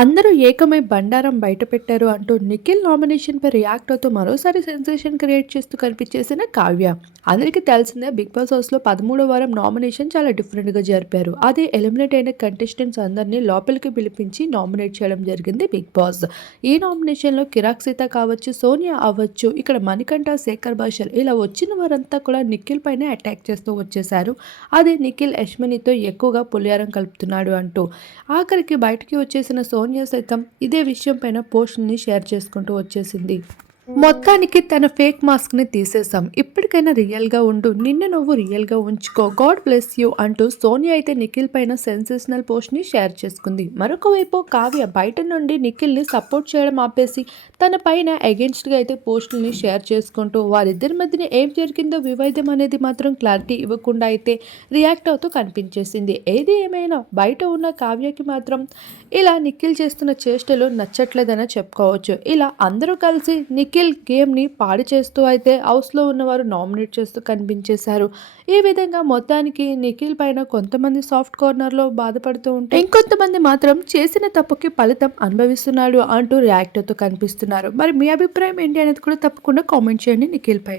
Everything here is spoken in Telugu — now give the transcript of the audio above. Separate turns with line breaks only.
అందరూ ఏకమై బండారం బయట పెట్టారు అంటూ నిఖిల్ నామినేషన్ పై రియాక్ట్ అవుతూ మరోసారి సెన్సేషన్ క్రియేట్ చేస్తూ కనిపించేసిన కావ్య. అందరికీ తెలిసిందే బిగ్ బాస్ హౌస్లో పదమూడో వారం నామినేషన్ చాలా డిఫరెంట్గా జరిపారు. అదే ఎలిమినేట్ అయిన కంటెస్టెంట్స్ అందరినీ లోపలికి పిలిపించి నామినేట్ చేయడం జరిగింది బిగ్ బాస్. ఈ నామినేషన్లో కిరాక్ సీత కావచ్చు సోనియా అవ్వచ్చు ఇక్కడ మణికంఠ శేఖర్ భాషల్ ఇలా వచ్చిన వారంతా కూడా నిఖిల్ పైన అటాక్ చేస్తూ వచ్చేసారు అదే నిఖిల్ యశ్మనితో ఎక్కువగా పులియారం కలుపుతున్నాడు అంటూ. ఆఖరికి బయటికి వచ్చేసిన సోనియా సైతం ఇదే విషయం పైన పోస్ట్ని షేర్ చేసుకుంటూ వచ్చేసింది. మొత్తానికి తన ఫేక్ మాస్క్ని తీసేసాం ఇప్పటికైనా రియల్గా ఉండు నిన్ను నువ్వు రియల్గా ఉంచుకో. గాడ్ బ్లెస్ యూ అంటూ సోనియా అయితే నిఖిల్ పైన సెన్సేషనల్ పోస్ట్ని షేర్ చేసుకుంది. మరొక వైపు కావ్య బయట నుండి నిఖిల్ని సపోర్ట్ చేయడం ఆపేసి తన పైన అగేన్స్ట్గా అయితే పోస్టుల్ని షేర్ చేసుకుంటూ వారిద్దరి మధ్యన ఏం జరిగిందో వివాదం అనేది మాత్రం క్లారిటీ ఇవ్వకుండా అయితే రియాక్ట్ అవుతూ కనిపించేసింది. ఏది ఏమైనా బయట ఉన్న కావ్యకి మాత్రం ఇలా నిఖిల్ చేస్తున్న చేష్టలు నచ్చట్లేదని చెప్పుకోవచ్చు. ఇలా అందరూ కలిసి నిఖిల్ గేమ్ని పాడు చేస్తూ అయితే హౌస్లో ఉన్నవారు నామినేట్ చేస్తూ కనిపించేశారు. ఈ విధంగా మొత్తానికి నిఖిల్ పైన కొంతమంది సాఫ్ట్ కార్నర్లో బాధపడుతూ ఉంటే ఇంకొంతమంది మాత్రం చేసిన తప్పుకి ఫలితం అనుభవిస్తున్నాడు అంటూ రియాక్ట్ అవుతూ కనిపిస్తున్నారు. మరి మీ అభిప్రాయం ఏంటి అనేది కూడా తప్పకుండా కామెంట్ చేయండి నిఖిల్ పై.